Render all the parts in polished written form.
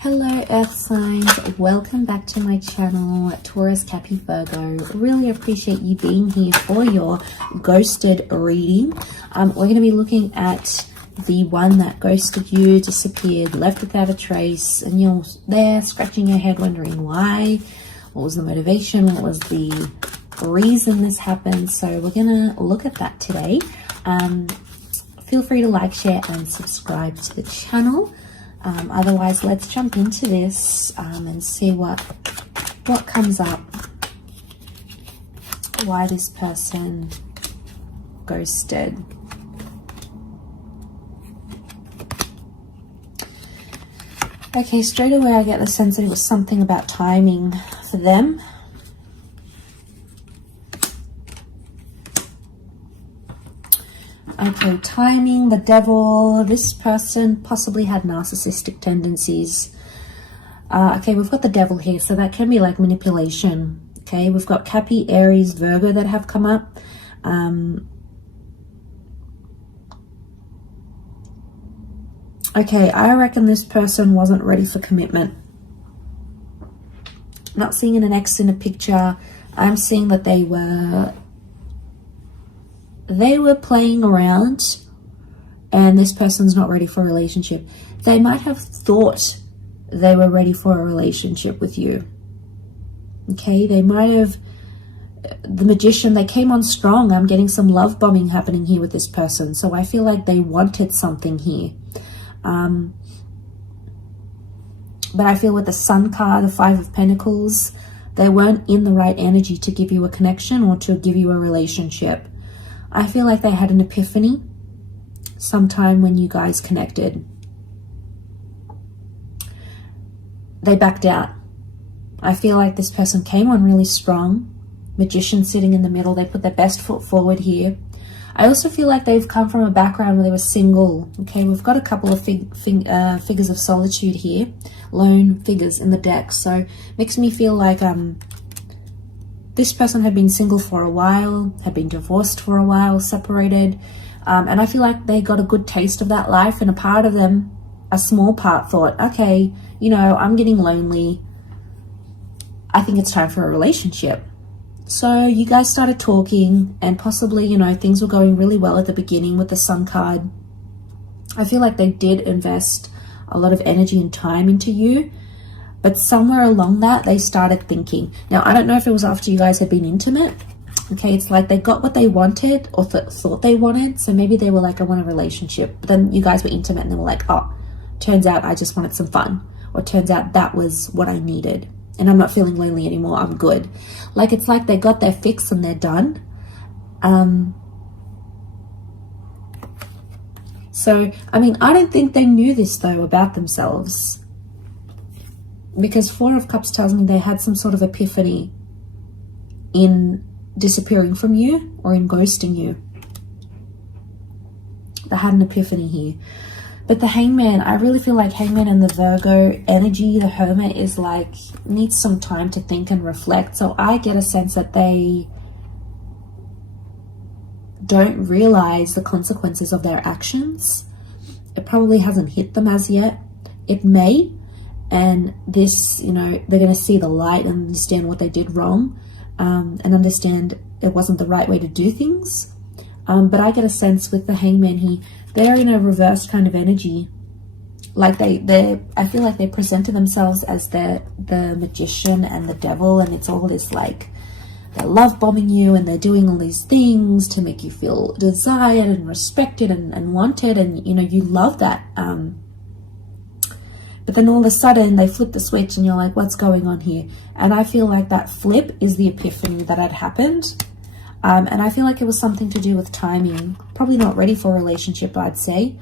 Hello Earth signs, welcome back to my channel, Taurus, Cappy, Virgo. Really appreciate you being here for your ghosted reading. We're going to be looking at the one that ghosted you, disappeared, left without a trace, and you're there scratching your head wondering why, what was the motivation, what was the reason this happened. So we're going to look at that today. Feel free to like, share, and subscribe to the channel. Otherwise, let's jump into this and see what comes up, why this person ghosted. Okay, straight away I get the sense that it was something about timing for them. Okay, timing, the devil. This person possibly had narcissistic tendencies. Okay, we've got the devil here, so that can be like manipulation. Okay, we've got Cappy, Aries, Virgo that have come up. Okay, I reckon this person wasn't ready for commitment. Not seeing an ex in a picture. I'm seeing that they were playing around and this person's not ready for a relationship. They might have thought they were ready for a relationship with you. Okay, they might have, the Magician, they came on strong. I'm getting some love bombing happening here with this person. So I feel like they wanted something here. But I feel with the Sun card, the Five of Pentacles, they weren't in the right energy to give you a connection or to give you a relationship. I feel like they had an epiphany sometime when you guys connected. They backed out. I feel like this person came on really strong. Magician sitting in the middle. They put their best foot forward here. I also feel like they've come from a background where they were single. Okay, we've got a couple of figures of solitude here. Lone figures in the deck. So makes me feel like this person had been single for a while, had been divorced for a while, separated. And I feel like they got a good taste of that life. And a part of them, a small part, thought, okay, you know, I'm getting lonely. I think it's time for a relationship. So you guys started talking and possibly, you know, things were going really well at the beginning with the Sun card. I feel like they did invest a lot of energy and time into you. But somewhere along that, they started thinking. Now, I don't know if it was after you guys had been intimate. Okay, it's like they got what they wanted or thought they wanted. So maybe they were like, I want a relationship. But then you guys were intimate and they were like, oh, turns out I just wanted some fun. Or turns out that was what I needed. And I'm not feeling lonely anymore. I'm good. Like, it's like they got their fix and they're done. So, I mean, I don't think they knew this, though, about themselves. Because Four of Cups tells me they had some sort of epiphany in disappearing from you or in ghosting you. They had an epiphany here. But the Hangman, I really feel like Hangman and the Virgo energy, the Hermit, is like, needs some time to think and reflect. So I get a sense that they don't realize the consequences of their actions. It probably hasn't hit them as yet. It may. And this, you know, they're going to see the light and understand what they did wrong, and understand it wasn't the right way to do things. But I get a sense with the Hangman, they're in a reverse kind of energy. Like I feel like they presented themselves as the Magician and the Devil, and it's all this like, they're love bombing you and they're doing all these things to make you feel desired and respected and wanted, and you know, you love that. But then all of a sudden they flip the switch and you're like, what's going on here? And I feel like that flip is the epiphany that had happened. And I feel like it was something to do with timing. Probably not ready for a relationship, I'd say.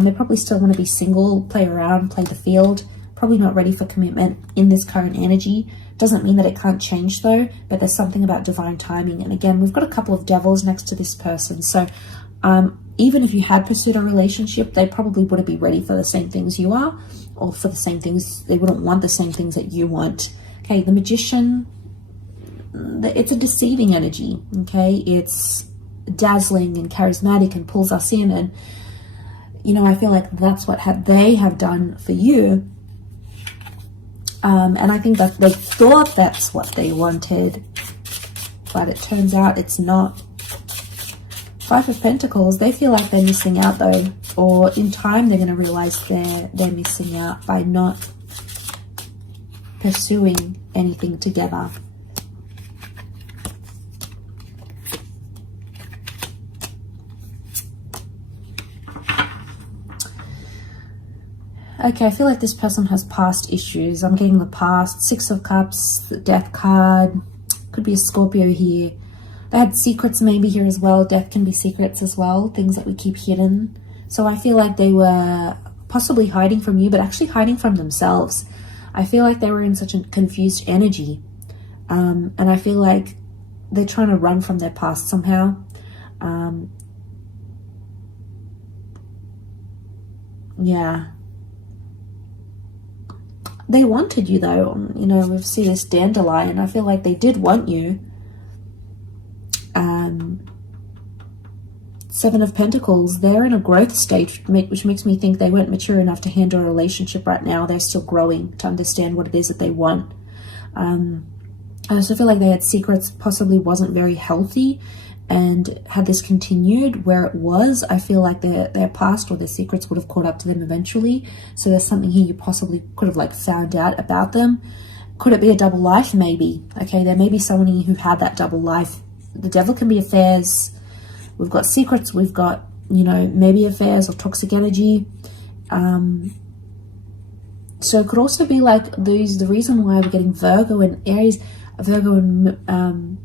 They probably still want to be single, play around, play the field. Probably not ready for commitment in this current energy. Doesn't mean that it can't change though, but there's something about divine timing. And again, we've got a couple of devils next to this person. So even if you had pursued a relationship, they probably wouldn't be ready for the same things you are, or for the same things. They wouldn't want the same things that you want. Okay, the Magician, it's a deceiving energy. Okay, it's dazzling and charismatic and pulls us in, and you know, I feel like that's what they have done for you. And I think that they thought that's what they wanted, but it turns out it's not. Five of Pentacles, they feel like they're missing out though, or in time they're going to realize they're missing out by not pursuing anything together. Okay, I feel like this person has past issues. I'm getting the past. Six of Cups, the Death card. Could be a Scorpio here. They had secrets maybe here as well. Death can be secrets as well. Things that we keep hidden. So I feel like they were possibly hiding from you, but actually hiding from themselves. I feel like they were in such a confused energy. And I feel like they're trying to run from their past somehow. Yeah. They wanted you though. You know, we see this dandelion. I feel like they did want you. Seven of Pentacles, they're in a growth stage, which makes me think they weren't mature enough to handle a relationship right now. They're still growing to understand what it is that they want. I also feel like they had secrets, possibly wasn't very healthy, and had this continued where it was, I feel like their past or their secrets would have caught up to them eventually. So there's something here you possibly could have like found out about them. Could it be a double life? Maybe. Okay, there may be someone here who had that double life. The Devil can be affairs. We've got secrets. We've got, you know, maybe affairs or toxic energy. So it could also be like the reason why we're getting Virgo and Aries, Virgo and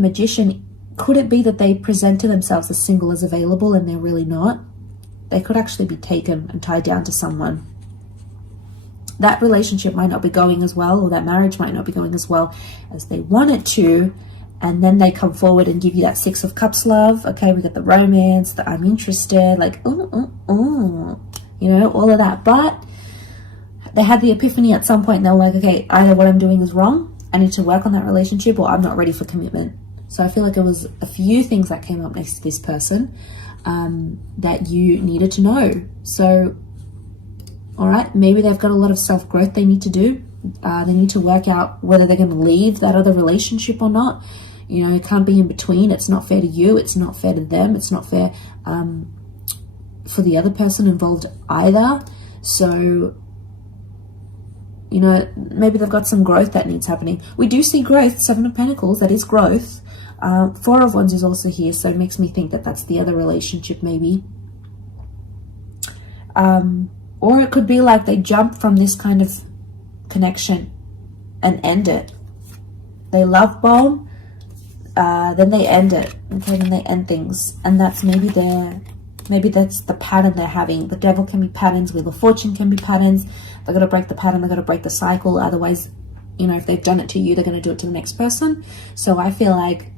Magician. Could it be that they present to themselves as single as available and they're really not? They could actually be taken and tied down to someone. That relationship might not be going as well, or that marriage might not be going as well as they want it to. And then they come forward and give you that Six of Cups love. Okay, we got the romance, the I'm interested, like, you know, all of that. But they had the epiphany at some point and they're like, okay, either what I'm doing is wrong, I need to work on that relationship, or I'm not ready for commitment. So I feel like it was a few things that came up next to this person that you needed to know. So, all right, maybe they've got a lot of self-growth they need to do. They need to work out whether they're going to leave that other relationship or not. You know, it can't be in between. It's not fair to you. It's not fair to them. It's not fair for the other person involved either. So, you know, maybe they've got some growth that needs happening. We do see growth. Seven of Pentacles, that is growth. Four of Wands is also here, so it makes me think that that's the other relationship maybe. Or it could be like they jump from this kind of connection and end it. They love bomb, then they end it. Okay, then they end things, and that's maybe that's the pattern they're having. The Devil can be patterns. Wheel of Fortune can be patterns. They've got to break the pattern. They've got to break the cycle. Otherwise, you know, if they've done it to you, they're going to do it to the next person. So I feel like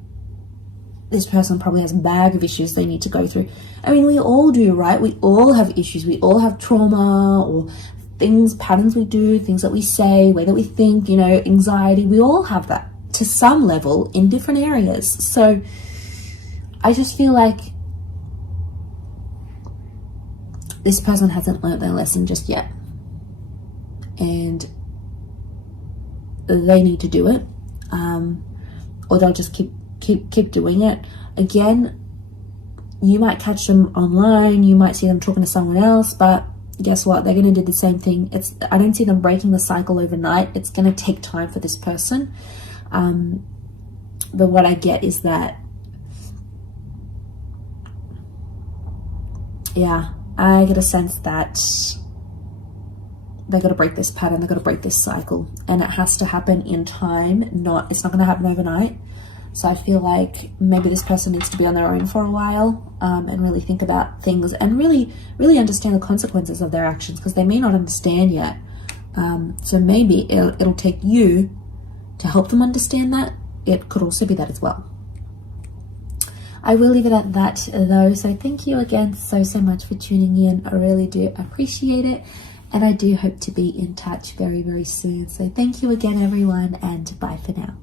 this person probably has a bag of issues they need to go through. I mean, we all do, right? We all have issues. We all have trauma or things, patterns we do, things that we say, way that we think, you know, anxiety. We all have that to some level in different areas. So I just feel like this person hasn't learned their lesson just yet. And they need to do it. Or they'll just keep doing it. Again, you might catch them online, you might see them talking to someone else, but guess what? They're going to do the same thing. I don't see them breaking the cycle overnight. It's going to take time for this person. But what I get is that, yeah, I get a sense that they've got to break this pattern, they've got to break this cycle, and it has to happen in time. It's not going to happen overnight. So I feel like maybe this person needs to be on their own for a while and really think about things and really understand the consequences of their actions, because they may not understand yet. So maybe it'll take you to help them understand that. It could also be that as well. I will leave it at that though. So thank you again so much for tuning in. I really do appreciate it. And I do hope to be in touch very, very soon. So thank you again, everyone, and bye for now.